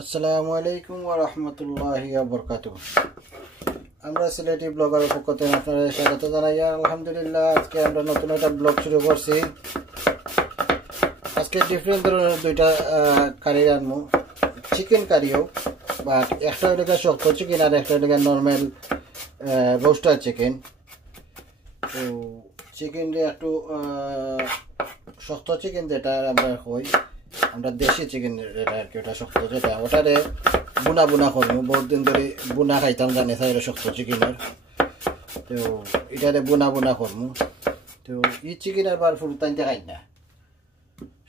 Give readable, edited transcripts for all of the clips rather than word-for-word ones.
আসসালামু আলাইকুম ওয়া রাহমাতুল্লাহি ওয়া বারাকাতুহু। আমরা সিলেটি ব্লগারের পক্ষ থেকে আপনাদের স্বাগত জানাই। আলহামদুলিল্লাহ, আজকে আমরা নতুন একটা ব্লগ শুরু করছি। আজকে ডিফারেন্ট ধরনের দুইটা কারি রান্নু, চিকেন কারিও, বাট একটা হলো শক্ত চিকেন আর একটা হলো নর্মাল রোস্টার চিকেন। তো চিকেন একটু শক্ত চিকেন যেটা আমরা হই, আমরা দেশি চিকেন যেটা আর কি, ওটা শক্ত যেটা, ওটারে বুনা বুনা করবো। বহুত দিন ধরে বুনা খাইতাম, জানি চাই শক্ত চিকেনের। তো এটারে বুনা বুনা করবো। তো ই চিকেন আর বার ফুল টাইনতে খাই না।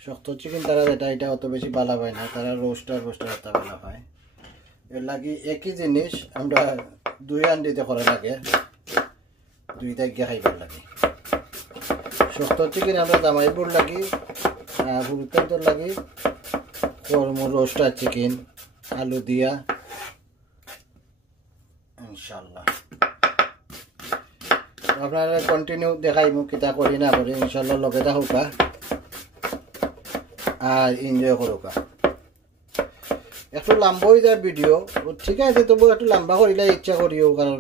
শক্ত চিকেন তারা যেটা, এটা অত বেশি ভালো পায় না, তারা রোস্টার একটা ভালো পায়। এর লাগে একই জিনিস আমরা দুই আন্ডিতে করা লাগে, দুইটা গিয়ে খাইবার লাগে। শক্ত চিকেন আমরা জামাইপুর লাগি, ফুলটাইতর লাগি করমু রোস্টার চিকেন আলু দিয়া ইনশাল্লাহ। আপনারা কন্টিনিউ দেখাইমু কিতা করি না করি, ইনশাল্লাহ লগে থাকুকা আর এনজয় করুকা। একটু লম্বা হয়ে যায় ভিডিও, ঠিক আছে, তবু একটু লম্বা করিলে ইচ্ছা করিও, কারণ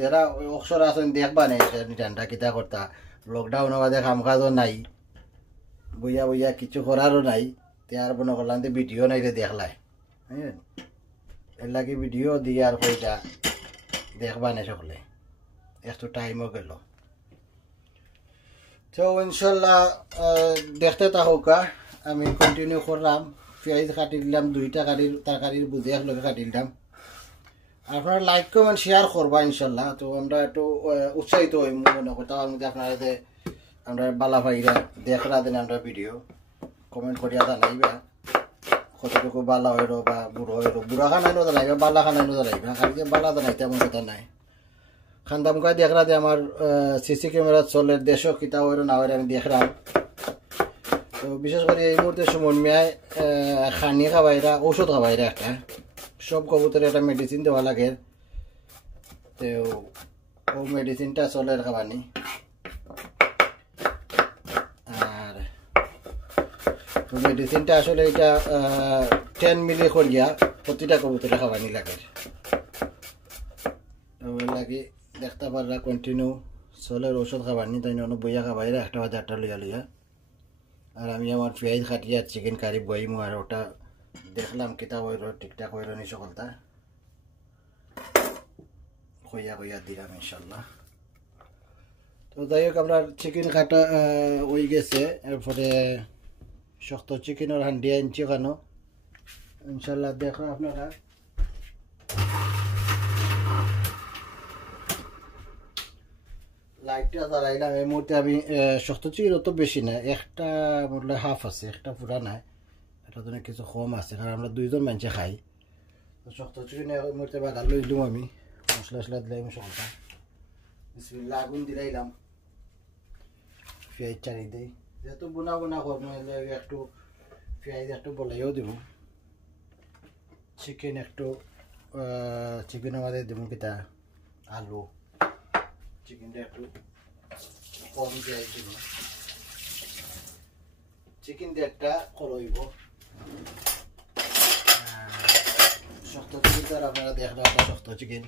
যারা অবসর আছেন দেখবা নাই ঠান্ডা কিতা করতা, লকডাউন বাদে কাম কাজও নাই, বইয়া বইয়া কিছু করারও নাই, আর মনে করলাম যে ভিডিও নাই রে দেখলাই, বুঝলেন? এর লাগে ভিডিও দিয়ে আর কইটা দেখবা না সকলে, একটু টাইমও গেল। তো ইনশাল্লাহ দেখতে থাকুকা, আমি কন্টিনিউ করলাম। পেঁয়াজ কাটি দিলাম, দুইটা তরকারির বুঝে একলগে কাটি দিলাম। আপনারা লাইক কমেন্ট শেয়ার করবা ইনশাল্লাহ। তো আমরা একটু উৎসাহিত হই মনে করতে, তার মধ্যে আপনারা যে আমরা বালা ভাইরা দেখরা দেন আমরা ভিডিও কমেন্ট করিয়া জানাইবা কতটুকু বালা হইল বা বুড়ো হইল। বুড়া খানাইনো জানাইবা, বালা খানাইনো জানাইবা, আর যে বালা জানাই তেমন কথা নাই। খান্দামুখায় দেখরা যে আমার সিসি ক্যামেরা চলে, দেশও কিতা হইল না হইলে আমি দেখলাম। তো বিশেষ করে এই মুহূর্তে সুমন মিয়ায় খানি খাবাইরা, ঔষধ খাবাইরা একটা, সব কবুতরে একটা মেডিসিন দেওয়া লাগে। তো ও মেডিসিনটা চলে খাবানি, আর মেডিসিনটা আসলে এটা 10 মিলি করিয়া প্রতিটা কবুতরে খাবানি লাগে। লাগে দেখতে পাররা কন্টিনিউ চলের ঔষধ খাবানি, তাই অনেক বইয়া খাবাইরা একটা বাজারটা লইয়া লইয়া। আর আমি আমার পেঁয়াজ খাটিয়া চিকেন কারি বইমু, আর ওটা দেখলাম কিতা হইল ঠিকঠাক হইল নি সকলটা কইয়া কইয়া দিলাম ইনশাল্লাহ। তো যাই হোক, আপনার চিকেন কাটা হয়ে গেছে। এরপরে শক্ত চিকেনের হান্ডি আনছি কেন ইনশাল্লাহ দেখো আপনারা। লাইটটা জ্বালাইলাম। এই মুহূর্তে আমি শক্ত চিকেন অত বেশি না, একটা বললে হাফ আছে, একটা পুরা নাই, এটা তো কিছু কম আছে, কারণ আমরা দুইজন মানুষে খাই। তো শক্ত চিকেন এই মুহূর্তে বাগার লই দিলাম আমি, মশলা টসলা দিলাম সকলটা। বিসমিল্লাহ, আগুন দিলাইলাম, পেঁয়াজ চারি দিই, যেহেতু বোনা বোনা করবো একটু পেঁয়াজ একটু বলাইও দিব। চিকেন একটু চিকেনের মাঝে দিব কিতা আলু, চিকেনটা একটু কম পেঁয়াজ দিব, চিকেন দিয়ে একটা করইব। শক্ত চিকেন আপনারা দেখলাম, একটা শক্ত চিকেন।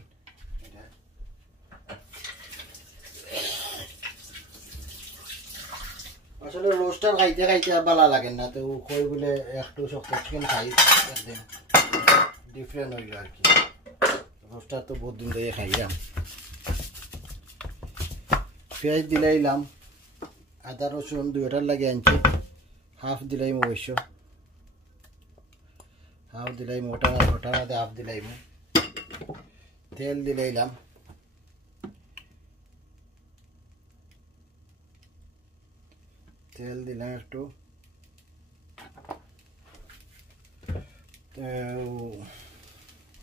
আসলে রোস্টার খাইতে খাইতে ভালো লাগে না, তো কই বলে একটু শক্ত চিকেন খাই, একদিন ডিফারেন্ট হইল আর কি। রোস্টার তো বহুত দিন ধরে খাইলাম। পেঁয়াজ দিলাইলাম, আদা রসুন দুইটার লাগে আনছি, হাফ দিলাইম অবশ্য, হাফ দিলাইম, ওটার মধ্যে হাফ দিলাইম। তেল দিলাইলাম, তেল দিলাম একটু। তো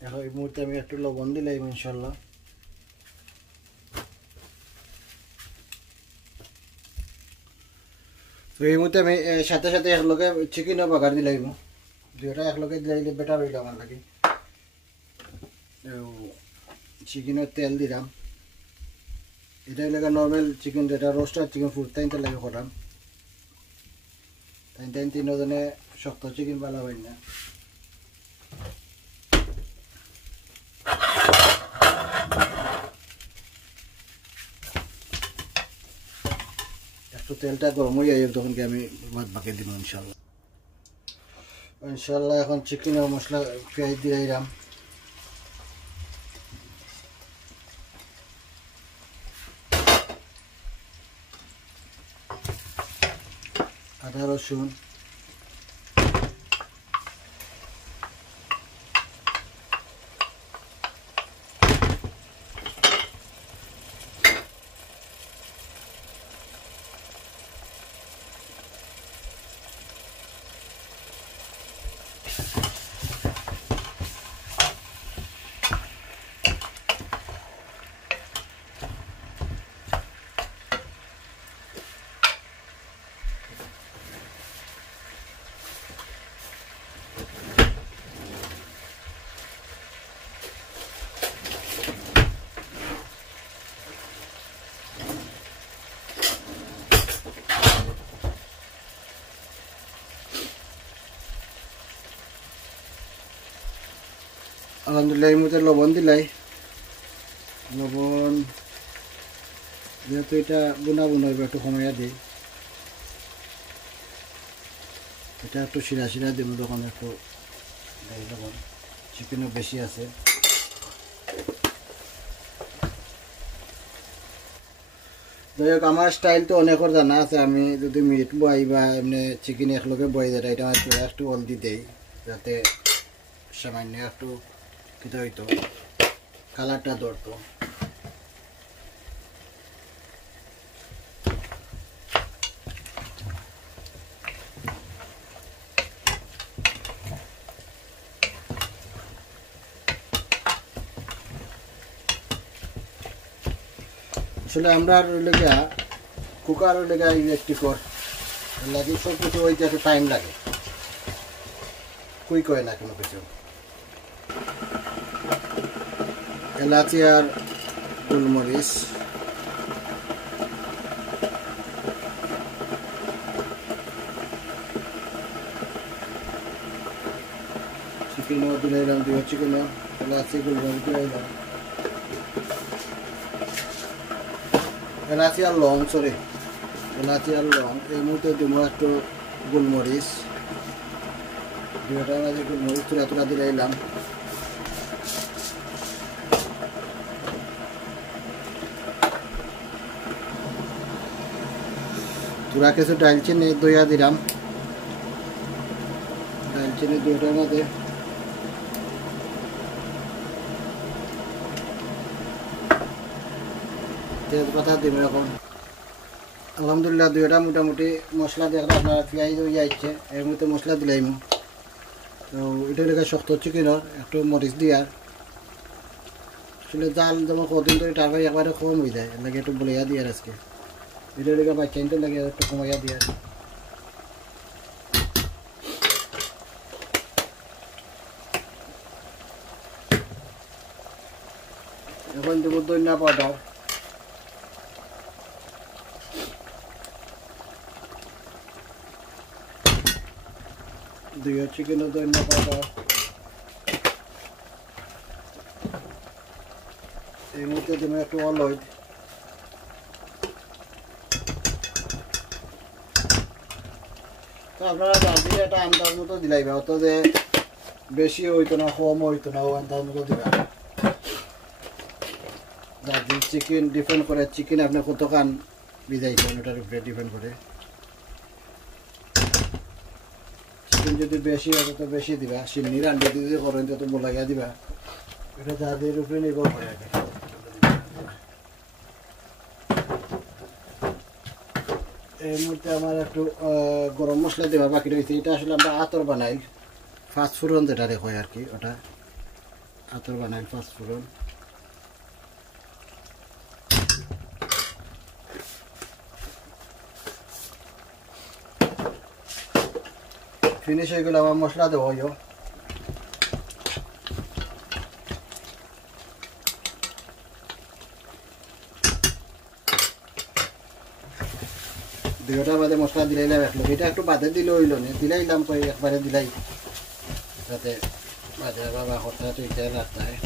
এখন এই মুহূর্তে আমি একটু লবণ দিলাম ইনশাল্লাহ। তো এই মুহূর্তে আমি সাথে সাথে একলগে চিকেনও বাগার দিলাম, দুইটা একলগে দিলাইলে বেটার হইল আমার লাগে। চিকেনের তেল দিলাম, এটা লাগে নর্মাল চিকেন, যেটা রোস্টার চিকেন ফুড তাই লাগে করাম। তাই তিনজনে শক্ত চিকেন ভালো হয় না, তেলটা গরম হয়ে যায় তখন কি আমি বাদ বাকি দিব ইনশাল্লাহ। ইনশাল্লাহ এখন চিকেনের মশলা পেঁয়াজ দিয়ে দিলাম, আদা রসুন, আলহামদুলিল্লাহ এর মধ্যে লবণ দিলাই। লবণ যেহেতু এটা বুনা হইবে একটু কমাইয়া দিই, এটা একটু শিরা শিরা দিব তখন একটু লবণ, চিকেনও বেশি আছে। যাই হোক আমার স্টাইল তো অনেকের জানা আছে, আমি যদি মিট বই বা এমনি চিকেন একলগে বই যেটা এটা একটু হলদি দেই যাতে সামান্য একটু কিতা হইতো কালারটা ধরতো। আসলে আমরা লেগা কুকার লেগা ইলেকট্রিকর লাগে সব কিছু হইতে একটু টাইম লাগে, কুইক হয় না কোনো কিছু। এলাচি আর গোলমরিচ, চিকেনও দিলাম, দুই চিকেনও এলাচি গোলমরিচ দিলাম, এলাচি আর লং, সরি এলাচি আর লং। এই মুহূর্তে দিব একটু গোলমরিচ, দুটার মাঝে গোলমরিচ তুলা তুলা দিলাম। তুলা কিছু ডালচিনি দইয়া দিলাম, ডালচিনি দুটার মধ্যে তেজপাতা দিব এখন। আলহামদুলিল্লাহ দুইটা মোটামুটি মশলা দেখলে আপনার পেঁয়াজ হয়ে যাচ্ছে, এর মধ্যে মশলা দিলাম। তো এটা লেগে শক্ত চিকেনের একটু মরিচ দিয়ার, আসলে জাল যেমন কদিন ধরে তার ভাই একবারে কম হয়ে যায়, লাগে একটু বলিয়া দিয়ার আজকে এটা লেগে বাচ্চাইনটা লাগে একটু কমাইয়া দিয়ার। এখন দেব ধনিয়া পাউডার, দুই চিকেন ধনিয়া পাউডার, এই মধ্যে দেবো একটু হলুদ, আপনারা জানতে এটা আন্দাজ মতো দিলাইবা, অত যে বেশি হইতো না কম হইতো না, ও আন্দাজ মতো দিবা। দার্জিলিং চিকেন ডিপেন্ড করে চিকেন আপনি কতখান ভিজাইছেন ওটার উপরে ডিপেন্ড করে। চিকেন যদি বেশি হয় তো বেশি দিবা, সিন্নি রান্না যদি করেন তো বলাইয়া দিবা, এটা যাদের উপরে নির্ভর করে আর কি। এই মুহূর্তে আমার একটু গরম মশলা দেওয়া বাকি রয়েছে, এটা আসলে আমরা আতর বানাই, ফাস্টফুডন যেটা হয় আর কি, ওটা আতর বানাই ফাস্টফুডন। ফিনিশ হয়ে গেলে আমার মশলা দেবো, দুইটার বাদে মশলা দিলাইলাম একলো, এটা একটু বাদে দিলে হইল না, দিলাইলাম কই একবারে দিলাই যাতে বাদে বাবা কথা তো এটা রাখতে হয়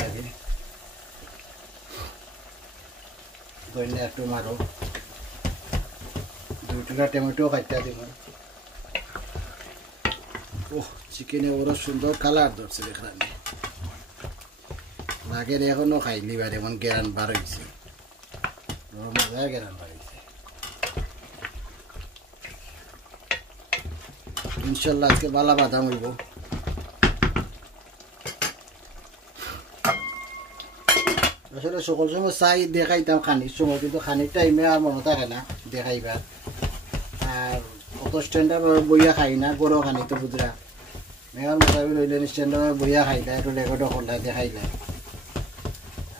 লাগে। ধনিয়া একটু মারো, 2 টুকরা টমেটো কাটতে দিব। ওহ, চিকেনে বড় সুন্দর কালার ধরছে এখানে, আগের এখনো খাইলি বারে এমন গেরান বার হয়েছে, মজার গেরান বার হয়েছে। ইনশাল্লাহ আজকে বালা বাদাম হইব। আসলে সকল সময় চাই দেখাইতাম খানির সময়, কিন্তু খানির টাইমে আর মনে থাকে না দেখাইবার। আর অত স্ট্যান্ডার্ড বইয়া খাই না, গরো খানি তো বুঝরা মেঘার মোটাবি রইলে স্ট্যান্ডার্ড বইয়া খাইলে একটু রেকর্ডও করলে দেখাইলে,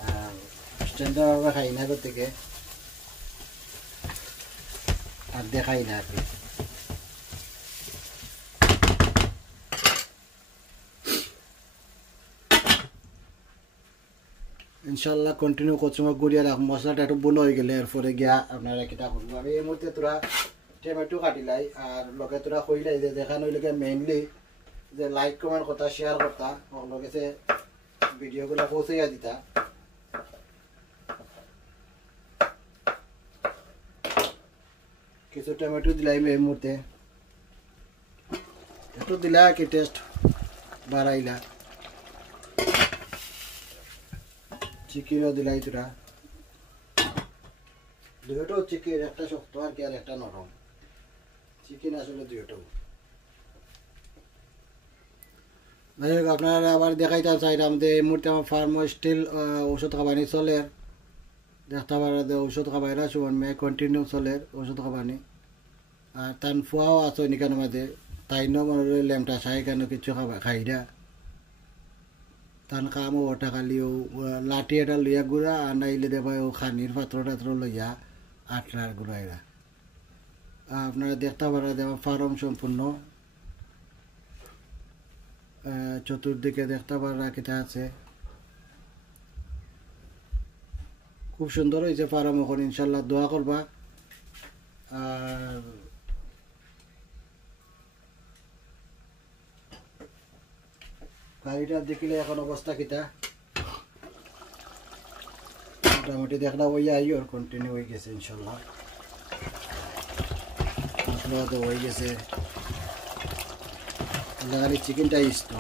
আর স্ট্যান্ডার্ডভাবে খাই না থেকে আর দেখাই না আর কি। ইনশাল্লাহ কন্টিনিউ কচুমা গুড়িয়ে রাখ, মশলাটা একটু বুনো হয়ে গেলে এরপরে গিয়া আপনারা কিটা করবো। আমি এই মুহূর্তে তোরা টমেটো কাটিলাই আর লগে তোরা কইলাই যে দেখানো হইলে মেইনলি যে লাইক কমেন্ট কথা শেয়ার করতা, লগে যে ভিডিওগুলো পৌঁছাইয়া দিতা। কিছু টমেটো দিলাই এই মুহূর্তে, একটু দিলা কি টেস্ট বাড়াইলা। চিকেনও দিলাই তোরা, দুটোও চিকেন, একটা শক্ত আর কি আর একটা নরম চিকেন, আসলে দুটোও। যাই হোক, আপনারা আবার দেখাইতে চাইলাম যে এই মুহূর্তে আমার ফার্ম স্টিল ঔষধ খাবানি চলে, দেখতে পারা যে ঔষধ খাবাইরা সুমন মেয়ে কন্টিনিউ চলে ঔষধ খাবানি। আর তান ফুয়াও আছে নিকানোর মাঝে, তাই ন মনে ল্যামটা চাই কেন কিছু খাইরা তান কামও ওটা খালিও লাঠি এটা লইয়া গুড়া, আর নাইলে দেবা ও খানির পাত্র টাত্র লইয়া আটলার গুড়াইরা। আপনারা দেখতে পারা যে আমার ফার্ম সম্পূর্ণ চতুর্দিকে দেখতে পারা কিটা আছে, খুব সুন্দর হয়েছে ফার্ম। এখন ইনশাল্লাহ দোয়া করবা। আর গাড়িটা দেখিলে এখন অবস্থা কিটা মোটামুটি দেখলাম ওই আই ওর কন্টিনিউ হয়ে গেছে ইনশাল্লাহ, মশলা তো হয়ে গেছে। খালি চিকেনটা ইস্ত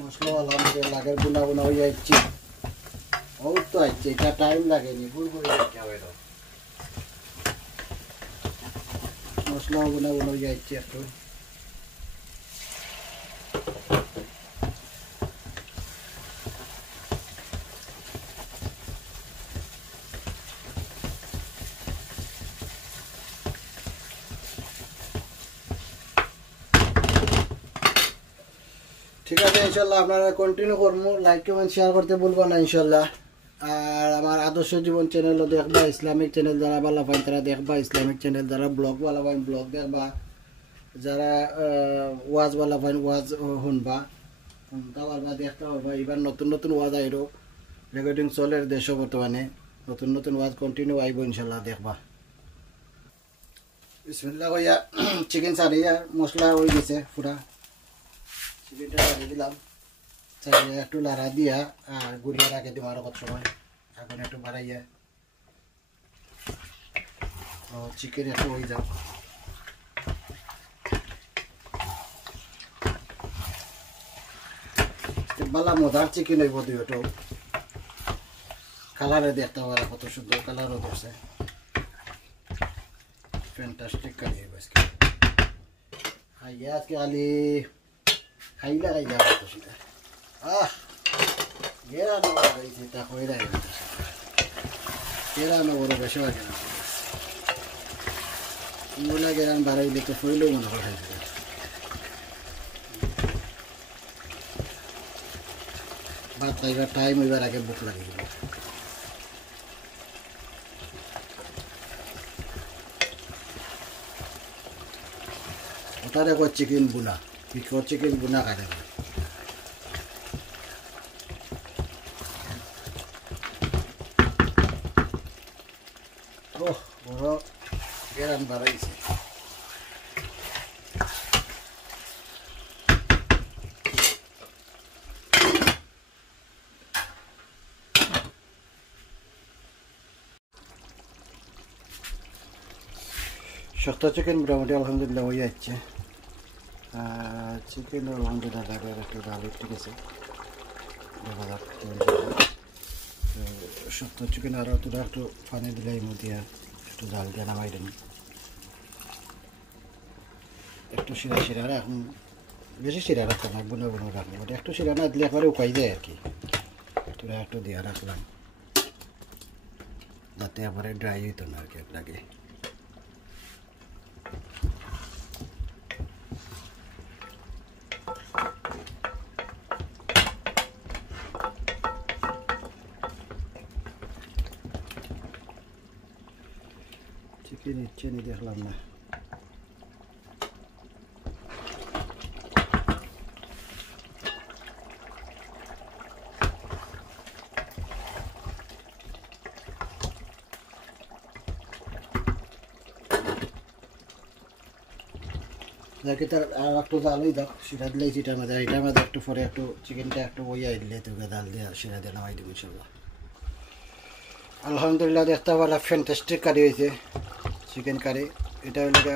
মশলা আলহামদুলিল্লাহ লাগের গুনা গুনা হয়ে যাচ্ছে, ও তো আসছে, এটা টাইম লাগেনি, ভুল করে মশলা গুনা গুনা হয়ে যাচ্ছে একটু। ঠিক আছে, ইনশাল্লাহ আপনারা কন্টিনিউ করবো, লাইক কমেন্ট শেয়ার করতে ভুলবো না ইনশাল্লাহ। আর আমার আদর্শ জীবন চ্যানেলও দেখবা, ইসলামিক চ্যানেল যারা ভালো পান তারা দেখবা, ইসলামিক চ্যানেল যারা ব্লগ ভালো পান ব্লগ দেখবা, যারা ওয়াজ ভালো পান ওয়াজ শুনবা, শুনতে পারবা দেখতে পারবা। এবার নতুন নতুন ওয়াজ আইব, রেকর্ডিং চলে দেশও বর্তমানে, নতুন নতুন ওয়াজ কন্টিনিউ আইব ইনশাল্লাহ দেখবা। বিসমিল্লাহ কইয়া চিকেন সারিয়া মশলা হয়ে গেছে পুরা, চিকেনটা সারিয়ে দিলাম, সারিয়ে একটু লাড়া দিয়া আর গুড়িয়া রাখে দিব আরো কত সময়, এখন একটু বাড়াইয়া চিকেন একটু হয়ে যাও। বালা মজার চিকেন হইব দুইটাও, কালারে দেখতে পারা কত সুন্দর কালারও ধরছে, ফ্যান্টাস্টিক কালি হইব আজকে। খাইয়া আজকে খালি খাইলা খাইলা কত সুন্দর, গেরানো বাড়াইছে তা কইরা গেরানো বড় বেশি লাগে না, মনে গেরান বাড়াইলে তো ফইলেও মনে করে খাইছে। ভাত খাইবার টাইম হইবার আগে বুক লাগে গেল। ওটারে কো চিকেন বুনা, পিকো চিকেন বুনা খাই। ওহ, বড় গেরান বাড়াইছে। শক্ত চিকেন মোটামুটি আলহামদুলিল্লাহ হয়ে যাচ্ছে। চিকেন আলহামদুলিল্লাহ জায়গায় একটু ডাল ঠিক আছে, দেখা যাক শক্ত চিকেন আরও তোরা একটু পানি দিলে এর মধ্যে একটু জাল দিয়ে নামাই দেন, একটু শিরা শিরা এখন বেশি শিরা রাখতাম না, বুনো বুনো রাখলাম, ওটা একটু শিরা না দিলে একবারে উকাই যায় আর কি। তোরা একটু দিয়ে রাখলাম যাতে আবার ড্রাই হইতো না আর কি লাগে। চিকেন ইচ্ছে নি দেখলাম না, যাকে তার আর একটু জালই দাও সেটা দিলেই যেটার মধ্যে এটার মধ্যে একটু পরে একটু চিকেনটা একটু বইয়াই দিলে তোকে ডাল দিয়ে সেটা দিয়ে নামাই দেবো ইনশাল্লাহ। আলহামদুলিল্লাহ দেখতে পারা ফ্যান্টাস্টিক কারি হয়েছে চিকেন কারি। এটা হইলে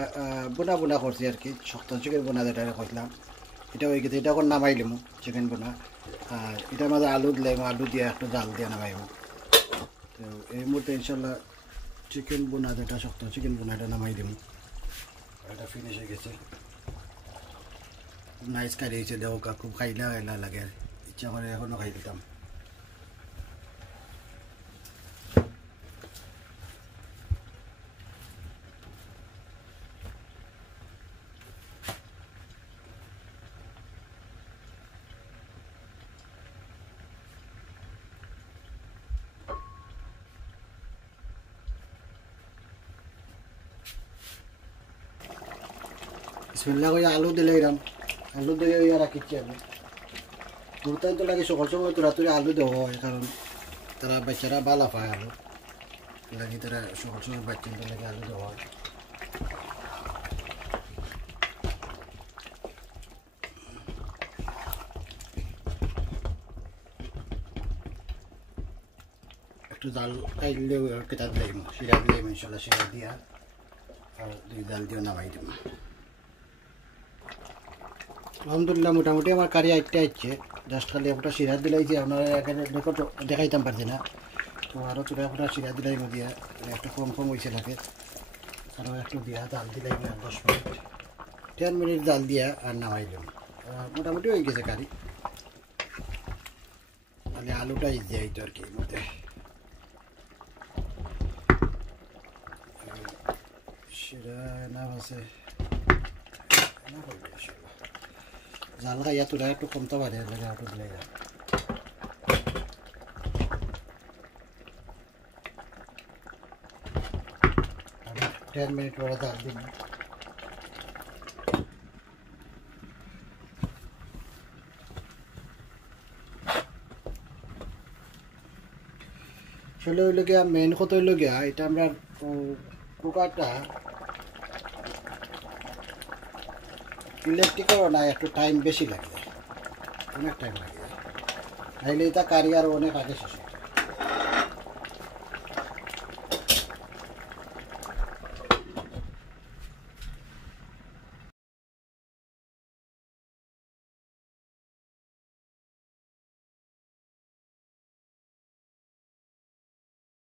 বোনা বোনা করছি আর কি, শক্ত চিকেন বোনা যেটা করলাম এটা হয়ে গেছে। এটা এখন নামাইলাম চিকেন বোনা, আর এটার মধ্যে আলু দিলাম, আলু দিয়ে একটু জাল দিয়ে নামাইব। তো এই মুহূর্তে ইনশাল্লাহ চিকেন বোনা যেটা শক্ত চিকেন বোনা এটা নামাই দিব, এটা ফিনিশ হয়ে গেছে। নাইস কারি হয়েছে দেখো, খুব খাইলা খাইলা লাগে, ইচ্ছা করে এখনও খাই দিতাম। বিসমিল্লাহ করে আলু দিলে এরম আলু দিয়ে রাখিচ্ছি আমি। তোরটাই তো লাগে সকাল সময় তোরা তোরা আলু দেওয়া হয়, কারণ তারা বাচ্চারা বালা পায় আলু লাগে, তারা সকাল সময় বাচ্চাদের লাগে আলু দেওয়া হয়। একটু জাল খাইলেও কেটা দিলাম, শিরা দিলাম ইনশাল্লাহ, শিরা দিয়া আর দুই জাল দিয়ে নামাই দিব। আলহামদুলিল্লাহ মোটামুটি আমার কারি আইটটা আসছে, জাস্ট খালি একটা শিরা দিলাই যে আপনারা এখানে দেখাইতাম পারছি না, তো আরও তোরা একটা শিরা দিলাই দিয়া একটু কম কম হয়েছে লাগে, আরও একটু দিয়া জাল দিলাই 10 মিনিট 10 মিনিট জাল দিয়া আর নামাই দিলাম। মোটামুটি হয়ে গেছে কারি, খালি আলুটা ইজি আইতো আর কি এর মধ্যে। শিরা নাম আছে জাল খাইয়া তোরা একটু কমতে পারে লাগে একটু দিলে 10 মিনিট পরে জাল দিন। আসলে হইল গিয়া মেইন কথা হইল গিয়া এটা আমরা কুকারটা ইলেকট্রিকও না, একটু টাইম বেশি লাগে, অনেক টাইম লাগে, নাইলে এটা কারি আর অনেক আগে শেষ হয়।